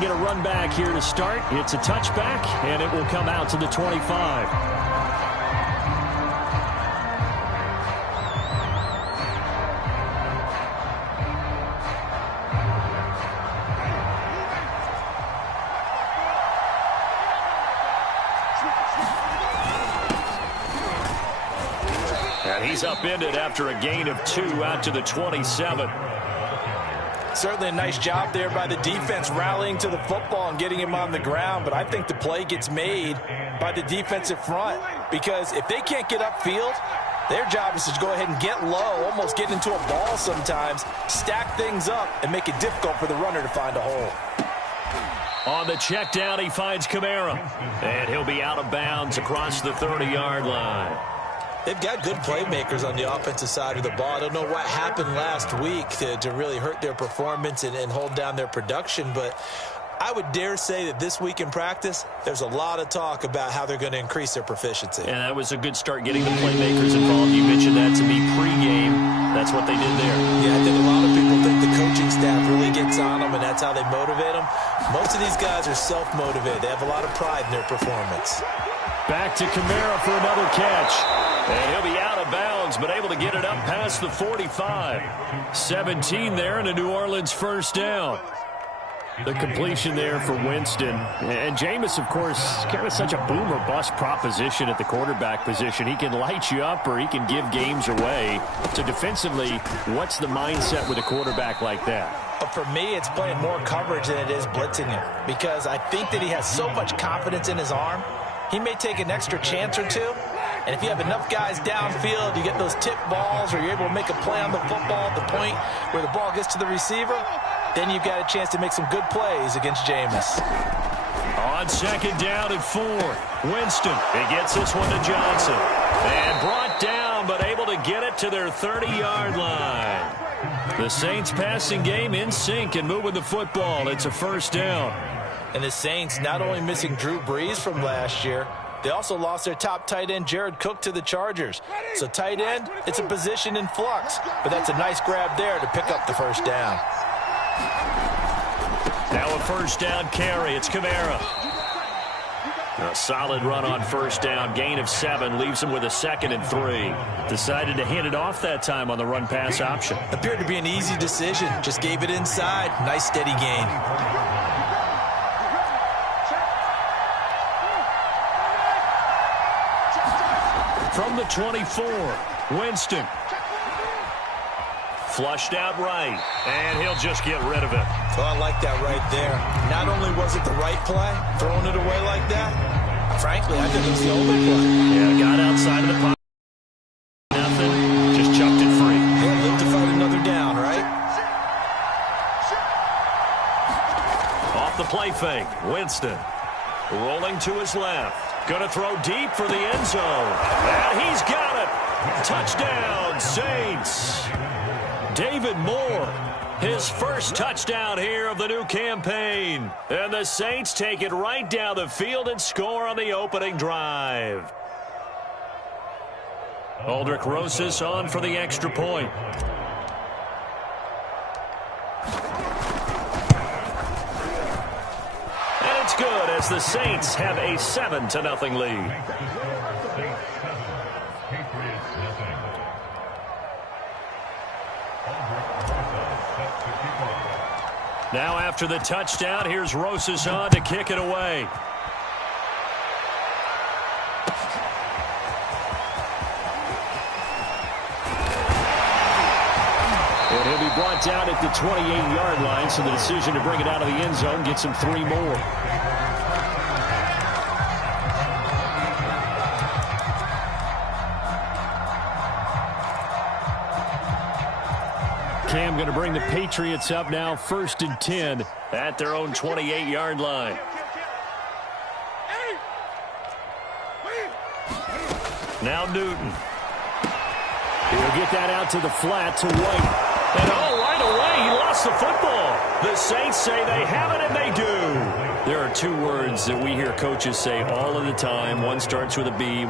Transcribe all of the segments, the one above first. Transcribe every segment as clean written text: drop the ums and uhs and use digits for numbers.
get a run back here to start. It's a touchback, and it will come out to the 25. And he's upended after a gain of 2 out to the 27. Certainly a nice job there by the defense rallying to the football and getting him on the ground, but I think the play gets made by the defensive front because if they can't get upfield, their job is to go ahead and get low, almost get into a ball sometimes, stack things up, and make it difficult for the runner to find a hole. On the check down, he finds Kamara, and he'll be out of bounds across the 30-yard line. They've got good playmakers on the offensive side of the ball. I don't know what happened last week to really hurt their performance and hold down their production, but I would dare say that this week in practice, there's a lot of talk about how they're going to increase their proficiency. And that was a good start getting the playmakers involved. You mentioned that to me pregame. That's what they did there. Yeah, I think a lot of people think the coaching staff really gets on them, and that's how they motivate them. Most of these guys are self-motivated. They have a lot of pride in their performance. Back to Kamara for another catch. And he'll be out of bounds, but able to get it up past the 45. 17 there and a New Orleans first down. The completion there for Winston. And Jameis, of course, kind of such a boom or bust proposition at the quarterback position. He can light you up or he can give games away. So defensively, what's the mindset with a quarterback like that? For me, it's playing more coverage than it is blitzing him because I think that he has so much confidence in his arm. He may take an extra chance or two, and if you have enough guys downfield, you get those tip balls or you're able to make a play on the football at the point where the ball gets to the receiver, then you've got a chance to make some good plays against Jameis. On second down and 4, Winston. He gets this one to Johnson. And brought down, but able to get it to their 30-yard line. The Saints passing game in sync and moving the football. It's a first down. And the Saints not only missing Drew Brees from last year, they also lost their top tight end, Jared Cook, to the Chargers. So tight end, it's a position in flux. But that's a nice grab there to pick up the first down. Now a first down carry. It's Kamara. A solid run on first down. Gain of 7 leaves him with a 2nd and 3. Decided to hand it off that time on the run-pass option. Appeared to be an easy decision. Just gave it inside. Nice steady gain. From the 24, Winston. Flushed out right, and he'll just get rid of it. Oh, I like that right there. Not only was it the right play, throwing it away like that, frankly, I think it was the only play. Yeah, got outside of the pocket. Nothing, just chucked it free. Yeah, live to fight another down, right? Off the play fake, Winston. Rolling to his left. Going to throw deep for the end zone. And he's got it. Touchdown, Saints. David Moore, his first touchdown here of the new campaign. And the Saints take it right down the field and score on the opening drive. Aldrich Rosas on for the extra point. And it's good as the Saints have a 7-0 lead. Now after the touchdown, here's Rosas on to kick it away. And he'll be brought down at the 28-yard line, so the decision to bring it out of the end zone gets him 3 more. Cam going to bring the Patriots up now, 1st and 10 at their own 28-yard line. Now Newton. He'll get that out to the flat to White. And right away, he lost the football. The Saints say they have it, and they do. There are 2 words that we hear coaches say all of the time. One starts with a B.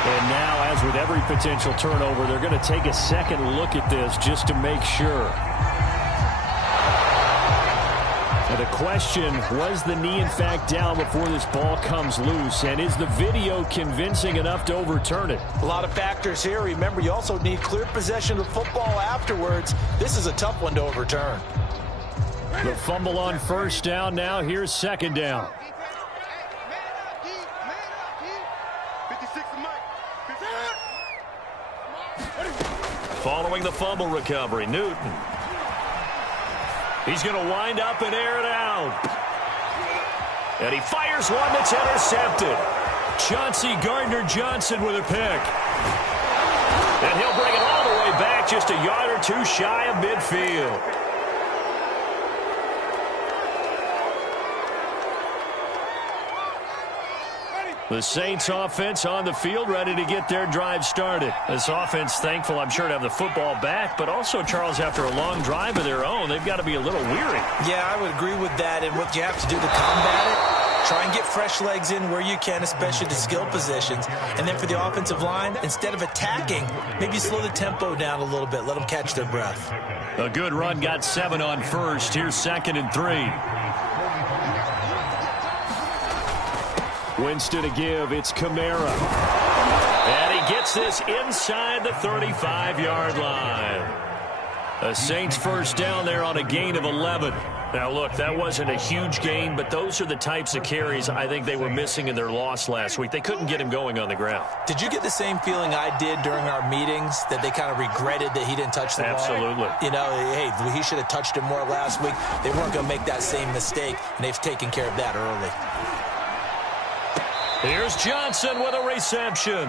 And now, as with every potential turnover, they're going to take a second look at this just to make sure. A The question, was the knee in fact down before this ball comes loose? And is the video convincing enough to overturn it? A lot of factors here. Remember, you also need clear possession of the football afterwards. This is a tough one to overturn. The fumble on first down now. Here's second down. Following the fumble recovery, Newton. He's going to wind up and air it out. And he fires one that's intercepted. Chauncey Gardner-Johnson with a pick. And he'll bring it all the way back, just a yard or two shy of midfield. The Saints offense on the field, ready to get their drive started. This offense thankful, I'm sure, to have the football back, but also, Charles, after a long drive of their own, they've got to be a little weary. Yeah, I would agree with that, and what you have to do to combat it, try and get fresh legs in where you can, especially the skill positions. And then for the offensive line, instead of attacking, maybe slow the tempo down a little bit, let them catch their breath. A good run, got 7 on first. Here's 2nd and 3. Winston to give. It's Kamara. And he gets this inside the 35-yard line. A Saints first down there on a gain of 11. Now, look, that wasn't a huge gain, but those are the types of carries I think they were missing in their loss last week. They couldn't get him going on the ground. Did you get the same feeling I did during our meetings, that they kind of regretted that he didn't touch the ball? Absolutely. You know, hey, he should have touched it more last week. They weren't going to make that same mistake, and they've taken care of that early. Here's Johnson with a reception.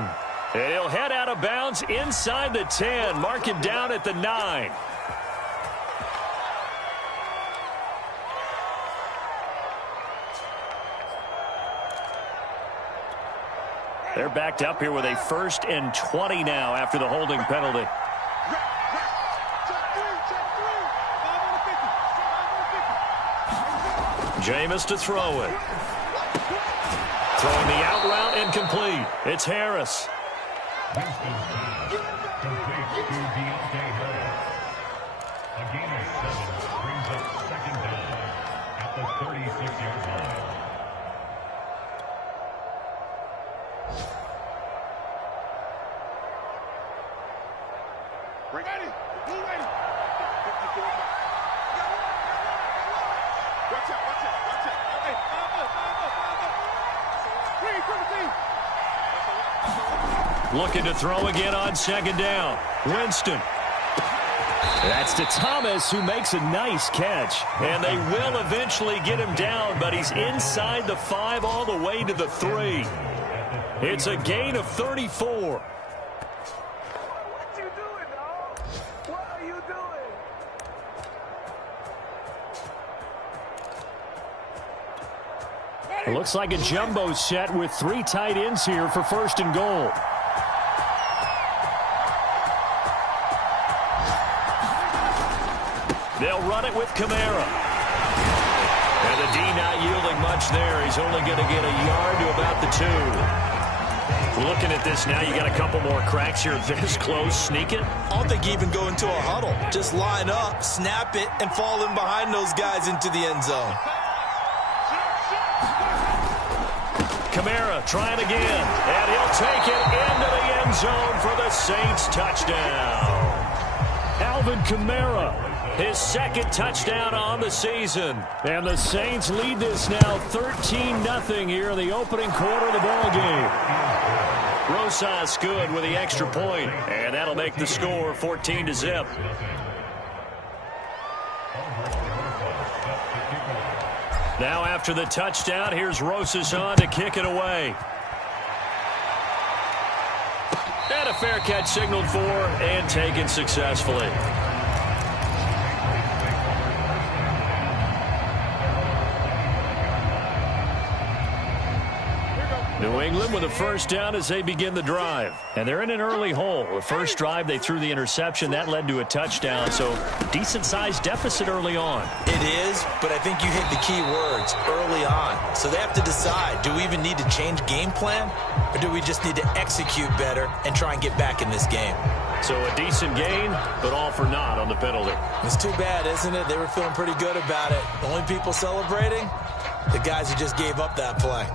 And he'll head out of bounds inside the 10. Mark him down at the 9. They're backed up here with a 1st and 20 now after the holding penalty. Jameis to throw it. Throwing the out route incomplete. It's Harris. Looking to throw again on 2nd down. Winston. That's to Thomas, who makes a nice catch. And they will eventually get him down, but he's inside the 5 all the way to the 3. It's a gain of 34. What you doing, dog? What are you doing? It looks like a jumbo set with 3 tight ends here for 1st and goal. They'll run it with Kamara. And the D not yielding much there. He's only going to get a yard to about the 2. Looking at this now, you got a couple more cracks here this close. Sneak it. I don't think you even go into a huddle. Just line up, snap it, and fall in behind those guys into the end zone. Kamara trying again. And he'll take it into the end zone for the Saints touchdown. Alvin Kamara. His 2nd touchdown on the season. And the Saints lead this now 13-0 here in the opening quarter of the ball game. Rosas good with the extra point, and that'll make the score 14-0. Now after the touchdown, here's Rosas on to kick it away. And a fair catch signaled for and taken successfully. New England with a first down as they begin the drive. And they're in an early hole. The first drive, they threw the interception. That led to a touchdown, so decent-sized deficit early on. It is, but I think you hit the key words, early on. So they have to decide, do we even need to change game plan, or do we just need to execute better and try and get back in this game? So a decent gain, but all for naught on the penalty. It's too bad, isn't it? They were feeling pretty good about it. The only people celebrating, the guys who just gave up that play.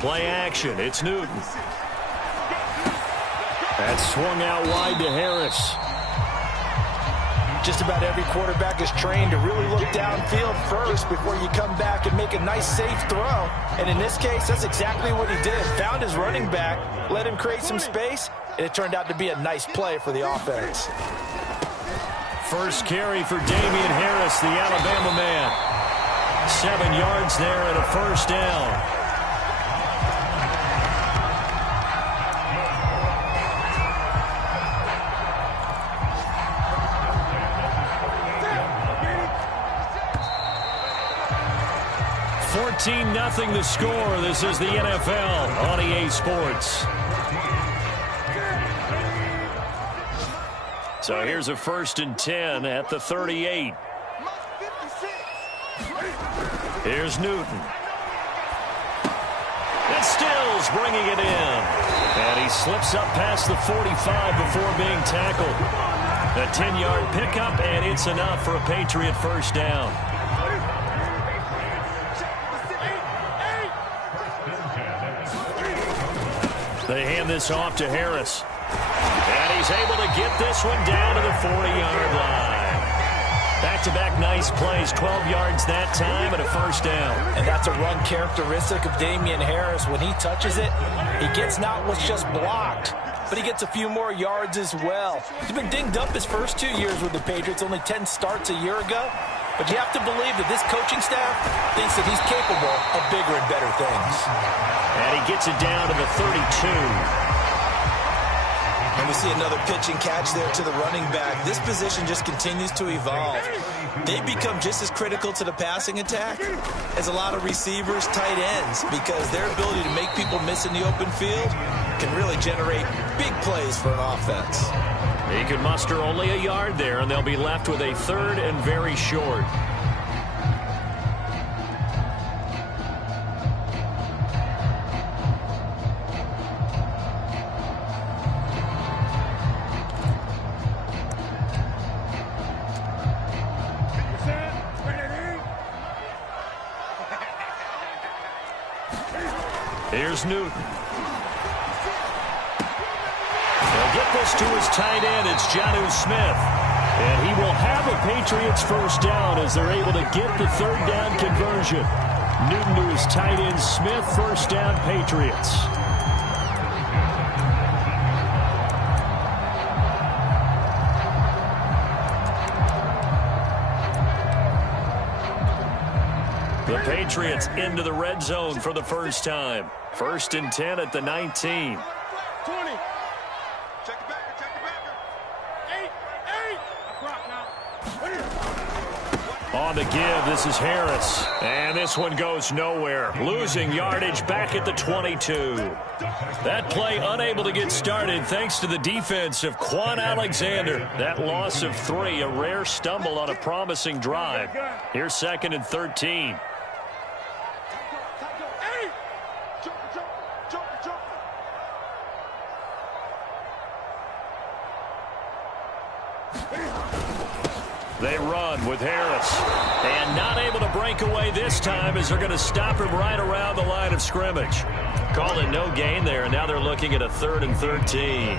Play action. It's Newton. That's swung out wide to Harris. Just about every quarterback is trained to really look downfield first before you come back and make a nice, safe throw. And in this case, that's exactly what he did. Found his running back, let him create some space, and it turned out to be a nice play for the offense. First carry for Damian Harris, the Alabama man. 7 yards there and a first down. Nothing the score. This is the NFL on EA Sports. So here's a 1st and 10 at the 38. Here's Newton. And Stills bringing it in. And he slips up past the 45 before being tackled. A 10-yard pickup, and it's enough for a Patriot first down. They hand this off to Harris. And he's able to get this one down to the 40-yard line. Back-to-back nice plays, 12 yards that time and a first down. And that's a run characteristic of Damian Harris. When he touches it, he gets not what's just blocked, but he gets a few more yards as well. He's been dinged up his first 2 years with the Patriots, only 10 starts a year ago. But you have to believe that this coaching staff thinks that he's capable of bigger and better things. And he gets it down to the 32. And we see another pitch and catch there to the running back. This position just continues to evolve. They become just as critical to the passing attack as a lot of receivers, tight ends, because their ability to make people miss in the open field can really generate big plays for an offense. He could muster only a yard there, and they'll be left with a 3rd and very short. Here's Newton. They'll get this to his tight end. It's Jonnu Smith. And he will have a Patriots first down as they're able to get the 3rd down conversion. Newton to his tight end Smith, first down Patriots. The Patriots into the red zone for the first time. 1st and 10 at the 19. 20. Check it back. 8. On the give, this is Harris. And this one goes nowhere. Losing yardage back at the 22. That play unable to get started thanks to the defense of Quan Alexander. That loss of 3, a rare stumble on a promising drive. Here's 2nd and 13. They run with Harris. And not able to break away this time as they're going to stop him right around the line of scrimmage. Call it no gain there, and now they're looking at a 3rd and 13.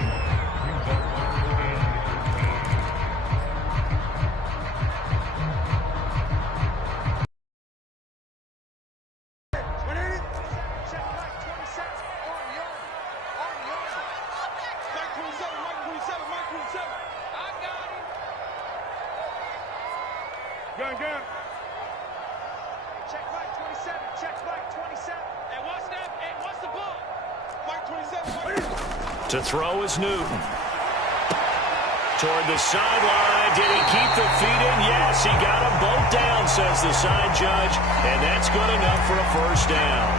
Gun. Check back 27. Hey, watch that. Hey, watch the ball. Mike To throw is Newton. Toward the sideline. Did he keep the feet in? Yes, he got them both down, says the side judge. And that's good enough for a first down.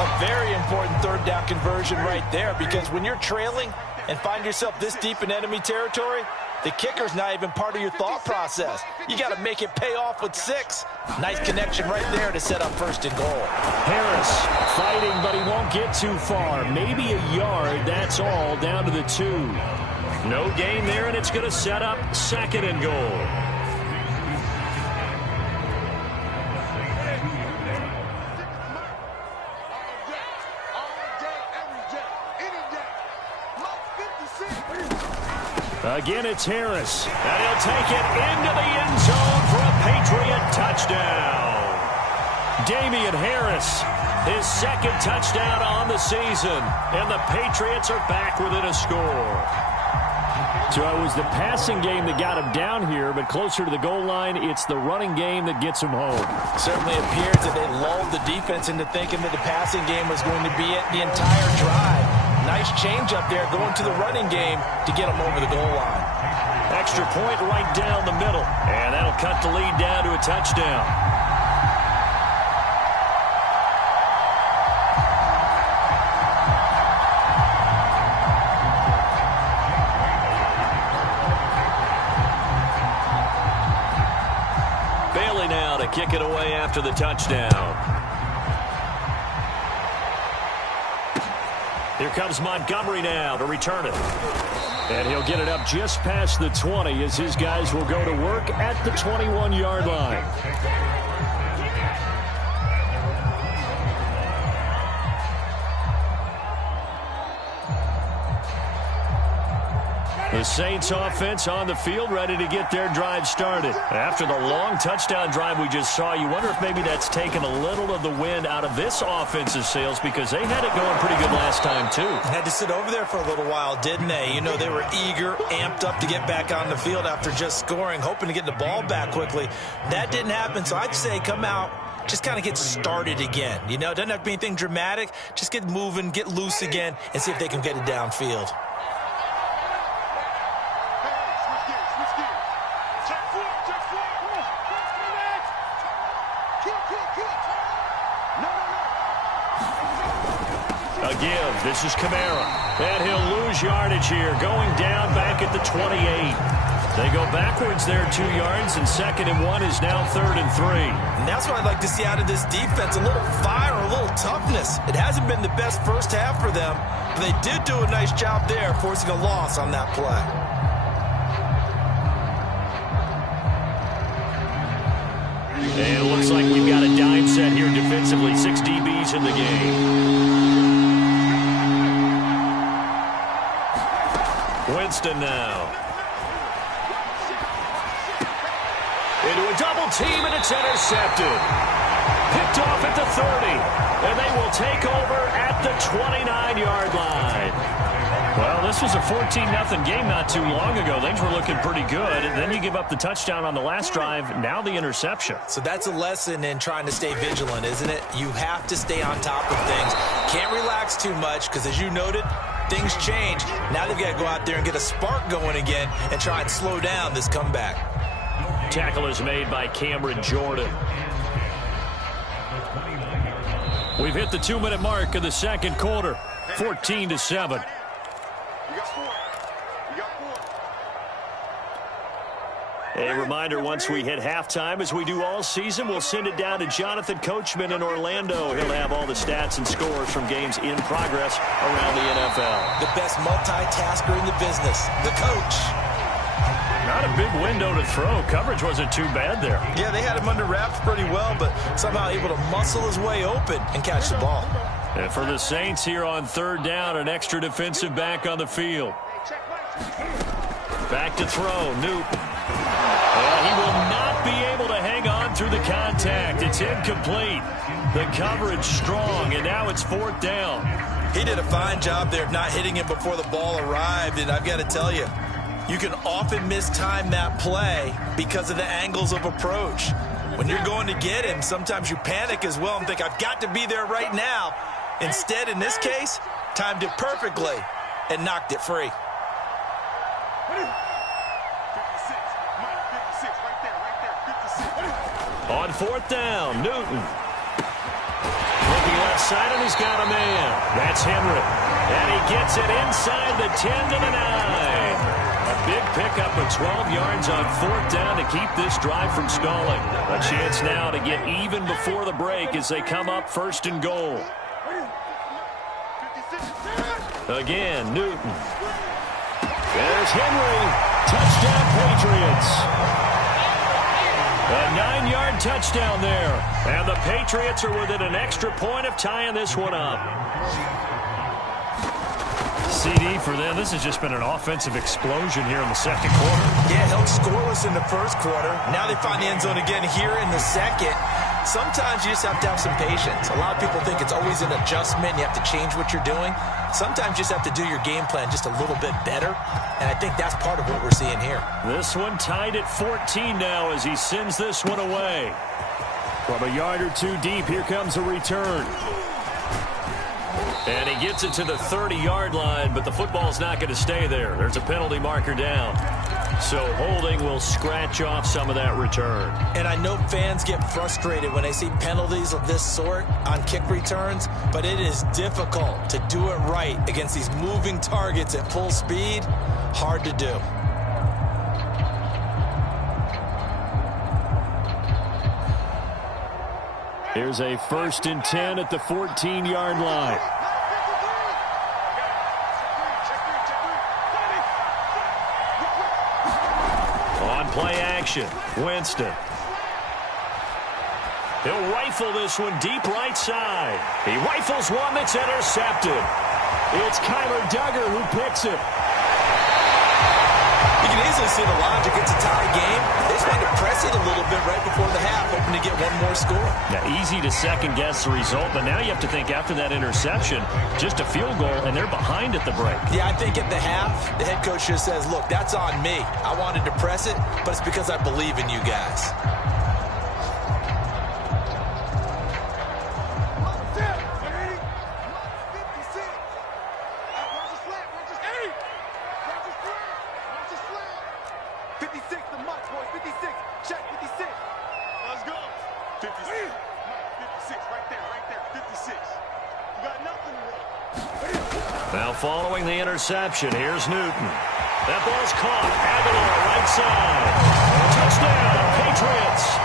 A very important third down conversion right there, because when you're trailing and find yourself this deep in enemy territory, the kicker's not even part of your thought process. You got to make it pay off with 6. Nice connection right there to set up first and goal. Harris fighting, but he won't get too far. Maybe a yard, that's all, down to the 2. No gain there, and it's going to set up second and goal. Again, it's Harris, and he'll take it into the end zone for a Patriot touchdown. Damian Harris, his second touchdown on the season, and the Patriots are back within a score. So it was the passing game that got him down here, but closer to the goal line, it's the running game that gets him home. Certainly appears that they lulled the defense into thinking that the passing game was going to be it the entire drive. Nice change up there going to the running game to get him over the goal line. Extra point right down the middle, and that'll cut the lead down to a touchdown. Bailey now to kick it away after the touchdown. Here comes Montgomery now to return it. And he'll get it up just past the 20 as his guys will go to work at the 21-yard line. The Saints offense on the field ready to get their drive started. After the long touchdown drive we just saw, you wonder if maybe that's taken a little of the wind out of this offensive sails, because they had it going pretty good last time too. Had to sit over there for a little while, didn't they? You know, they were eager, amped up to get back on the field after just scoring, hoping to get the ball back quickly. That didn't happen, so I'd say come out, just kind of get started again. You know, it doesn't have to be anything dramatic. Just get moving, get loose again, and see if they can get it downfield. A give. This is Kamara. And he'll lose yardage here, going down back at the 28. They go backwards there 2 yards, and 2nd and 1 is now 3rd and 3. And that's what I'd like to see out of this defense, a little fire, a little toughness. It hasn't been the best first half for them, but they did do a nice job there, forcing a loss on that play. And it looks like we've got a dime set here defensively. 6 DBs in the game. Winston now. Into a double team, and it's intercepted. Picked off at the 30, and they will take over at the 29-yard line. Well, this was a 14-0 game not too long ago. Things were looking pretty good, and then you give up the touchdown on the last drive, now the interception. So that's a lesson in trying to stay vigilant, isn't it? You have to stay on top of things. Can't relax too much, because as you noted, things change. Now they've got to go out there and get a spark going again and try and slow down this comeback. Tackle is made by Cameron Jordan. We've hit the 2-minute mark of the second quarter. 14-7. A reminder, once we hit halftime, as we do all season, we'll send it down to Jonathan Coachman in Orlando. He'll have all the stats and scores from games in progress around the NFL. The best multitasker in the business, the coach. Not a big window to throw. Coverage wasn't too bad there. Yeah, they had him under wraps pretty well, but somehow able to muscle his way open and catch the ball. And for the Saints here on 3rd down, an extra defensive back on the field. Back to throw, Newton. And he will not be able to hang on through the contact. It's incomplete. The coverage strong, and now it's 4th down. He did a fine job there of not hitting him before the ball arrived, and I've got to tell you, you can often mistime that play because of the angles of approach. When you're going to get him, sometimes you panic as well and think, I've got to be there right now. Instead, in this case, timed it perfectly and knocked it free. 56, right there, 56. On fourth down, Newton. Looking left side, and he's got a man. That's Henry. And he gets it inside the 10 to the 9. A big pickup of 12 yards on fourth down to keep this drive from stalling. A chance now to get even before the break as they come up first and goal. Again, Newton. There's Henry. Touchdown, Patriots. A 9-yard touchdown there. And the Patriots are within an extra point of tying this one up. CD for them. This has just been an offensive explosion here in the second quarter. Yeah, held scoreless in the first quarter. Now they find the end zone again here in the second. Sometimes you just have to have some patience. A lot of people think it's always an adjustment. You have to change what you're doing. Sometimes you just have to do your game plan just a little bit better. And I think that's part of what we're seeing here. This one tied at 14 now as he sends this one away. From a yard or two deep, here comes a return. And he gets it to the 30-yard line, but the football's not going to stay there. There's a penalty marker down. So holding will scratch off some of that return. And I know fans get frustrated when they see penalties of this sort on kick returns, but it is difficult to do it right against these moving targets at full speed. Hard to do. Here's a 1st and 10 at the 14-yard line. Play action. Winston. He'll rifle this one deep right side. He rifles one that's intercepted. It's Kyler Duggar who picks it. You can easily see the logic. It's a tie game. They just wanted to press it a little bit right before the half, hoping to get one more score. Now, easy to second-guess the result, but now you have to think after that interception, just a field goal, and they're behind at the break. Yeah, I think at the half, the head coach just says, look, that's on me. I wanted to press it, but it's because I believe in you guys. Now following the interception, here's Newton. That ball's caught. Aguilar, right side. Touchdown, Patriots.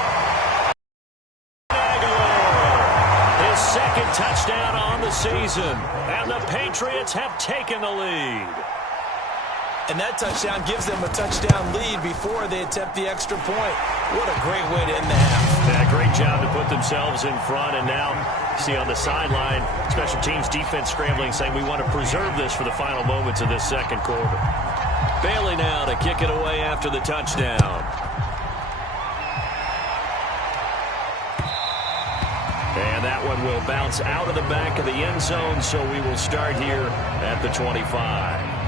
Aguilar, his second touchdown on the season. And the Patriots have taken the lead. And that touchdown gives them a touchdown lead before they attempt the extra point. What a great way to end the half. Yeah, great job to put themselves in front. And now, see on the sideline, special teams defense scrambling, saying we want to preserve this for the final moments of this second quarter. Bailey now to kick it away after the touchdown. And that one will bounce out of the back of the end zone, so we will start here at the 25.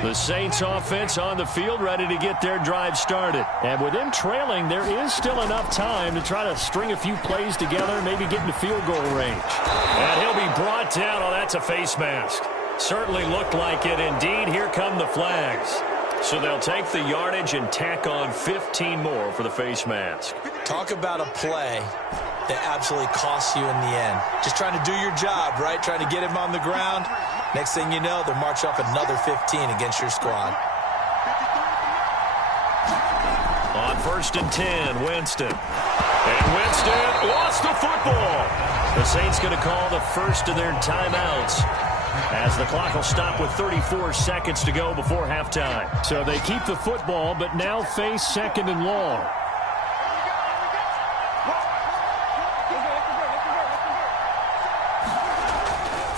The Saints offense on the field ready to get their drive started. And with them trailing, there is still enough time to try to string a few plays together, maybe get into field goal range. And he'll be brought down. Oh, that's a face mask. Certainly looked like it. Indeed, here come the flags. So they'll take the yardage and tack on 15 more for the face mask. Talk about a play that absolutely costs you in the end. Just trying to do your job, right? Trying to get him on the ground. Next thing you know, they'll march up another 15 against your squad. On 1st and 10, Winston. And Winston lost the football. The Saints going to call the first of their timeouts, as the clock will stop with 34 seconds to go before halftime. So they keep the football, but now face 2nd and long.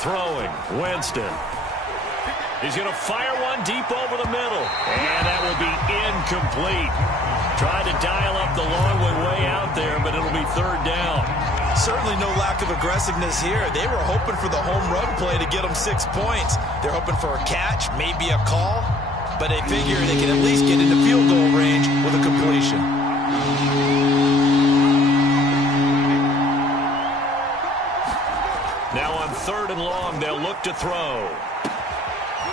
Throwing, Winston. He's going to fire one deep over the middle. And that will be incomplete. Tried to dial up the long one way out there, but it'll be 3rd down. Certainly no lack of aggressiveness here. They were hoping for the home run play to get them 6 points. They're hoping for a catch, maybe a call. but they figure they can at least get into field goal range with a completion. Now on 3rd and long, they'll look to throw.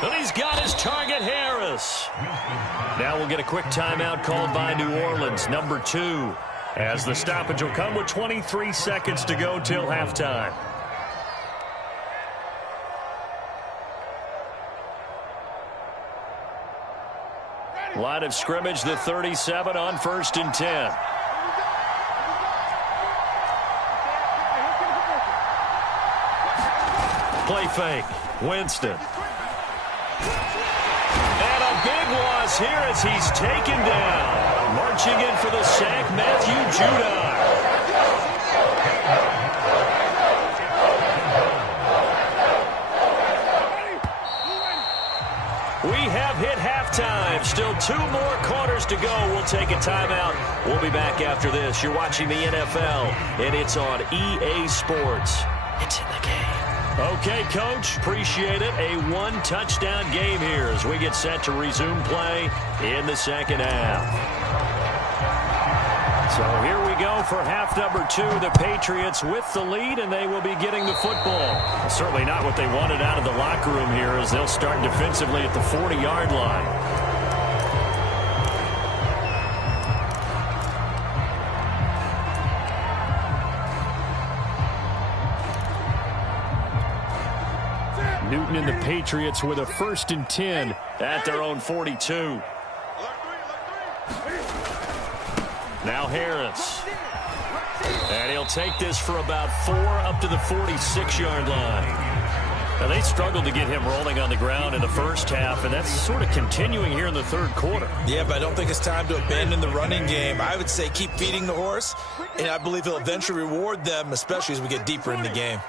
And he's got his target, Harris. Now we'll get a quick timeout called by New Orleans, number 2, as the stoppage will come with 23 seconds to go till halftime. Line of scrimmage, the 37 on 1st and 10. Play fake. Winston. And a big loss here as he's taken down. Marching in for the sack, Matthew Judon. We have hit halftime. Still 2 more quarters to go. We'll take a timeout. We'll be back after this. You're watching the NFL, and it's on EA Sports. It's in the game. Okay, Coach, appreciate it. A 1-touchdown game here as we get set to resume play in the second half. So here we go for half number 2. The Patriots with the lead, and they will be getting the football. Certainly not what they wanted out of the locker room here as they'll start defensively at the 40-yard line. Newton and the Patriots with a 1st and 10 at their own 42. Now Harris. And he'll take this for about 4 up to the 46-yard line. Now they struggled to get him rolling on the ground in the first half, and that's sort of continuing here in the 3rd quarter. Yeah, but I don't think it's time to abandon the running game. I would say keep feeding the horse, and I believe he'll eventually reward them, especially as we get deeper in the game.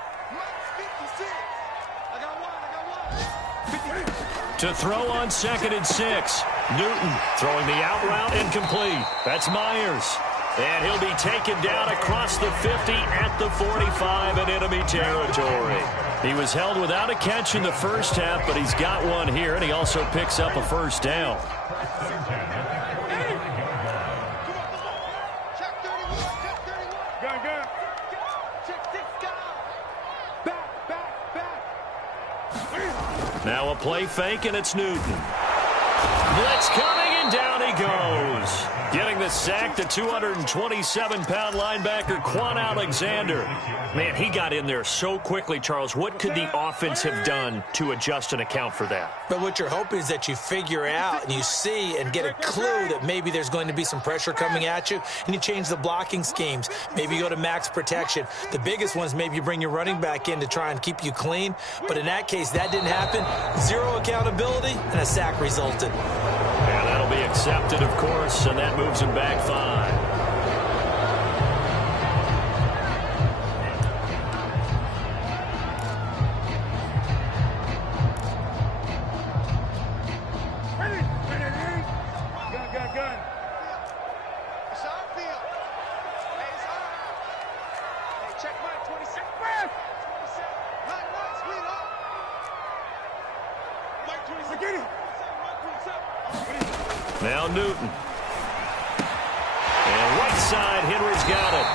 To throw on 2nd and 6. Newton throwing the out route incomplete. That's Myers. And he'll be taken down across the 50 at the 45 in enemy territory. He was held without a catch in the first half, but he's got one here, and he also picks up a 1st down. Now a play fake, and it's Newton. Blitz coming, and down he goes. Getting the sack, the 227-pound linebacker, Quan Alexander. Man, he got in there so quickly, Charles. What could the offense have done to adjust and account for that? But what you're hoping is that you figure out and you see and get a clue that maybe there's going to be some pressure coming at you, and you change the blocking schemes. Maybe you go to max protection. The biggest one is maybe you bring your running back in to try and keep you clean. But in that case, that didn't happen. 0 accountability, and a sack resulted. And that'll be accepted, of course, and that moves him back 5. Now Newton. And right side, Henry's got it.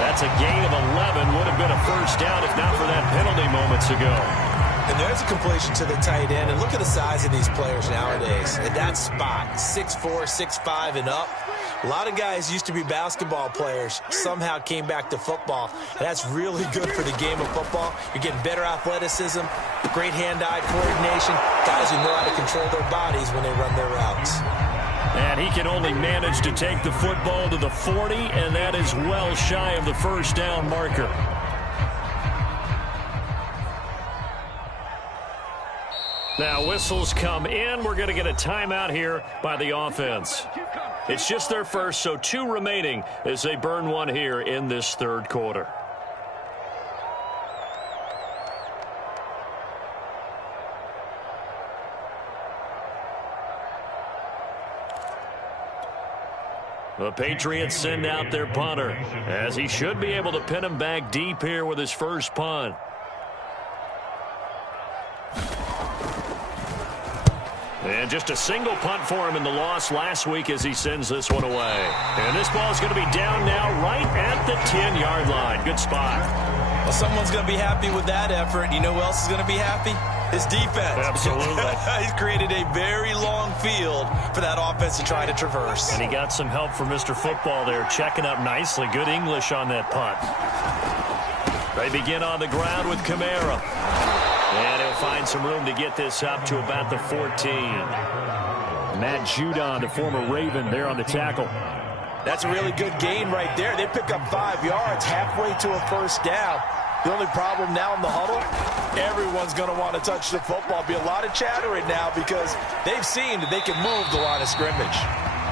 That's a gain of 11. Would have been a 1st down if not for that penalty moments ago. And there's a completion to the tight end. And look at the size of these players nowadays. At that spot, 6'4", 6'5", and up. A lot of guys used to be basketball players, somehow came back to football. And that's really good for the game of football. You're getting better athleticism, great hand-eye coordination, guys who know how to control their bodies when they run their routes. And he can only manage to take the football to the 40, and that is well shy of the 1st down marker. Now whistles come in. We're going to get a timeout here by the offense. It's just their first, so 2 remaining as they burn one here in this 3rd quarter. The Patriots send out their punter, as he should be able to pin him back deep here with his first punt. And just a single punt for him in the loss last week as he sends this one away. And this ball is going to be down now right at the 10-yard line. Good spot. Well, someone's going to be happy with that effort. You know who else is going to be happy? His defense. Absolutely. He's created a very long field for that offense to try to traverse. And he got some help from Mr. Football there, checking up nicely. Good English on that punt. They begin on the ground with Kamara. And he'll find some room to get this up to about the 14. Matt Judon, the former Raven, there on the tackle. That's a really good gain right there. They pick up 5 yards halfway to a first down. The only problem now in the huddle, everyone's going to want to touch the football. Be a lot of chatter right now because they've seen that they can move the line of scrimmage.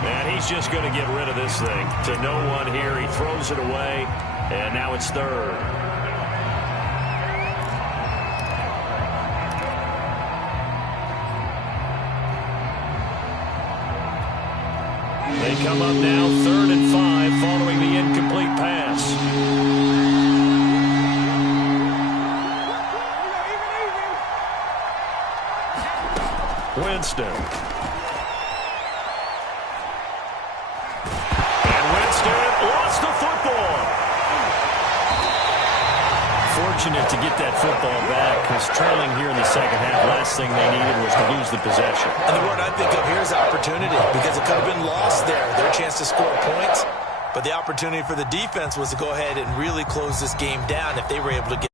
And he's just going to get rid of this thing to no one here. He throws it away, and now it's third. They come up now 3rd and 5 following the incomplete pass. Winston. And Winston lost the football. Fortunate to get that football back because trailing here in the second half, last thing they needed was to lose the possession. And the word I think of here is opportunity because it could have been lost there. Their chance to score points. But the opportunity for the defense was to go ahead and really close this game down if they were able to get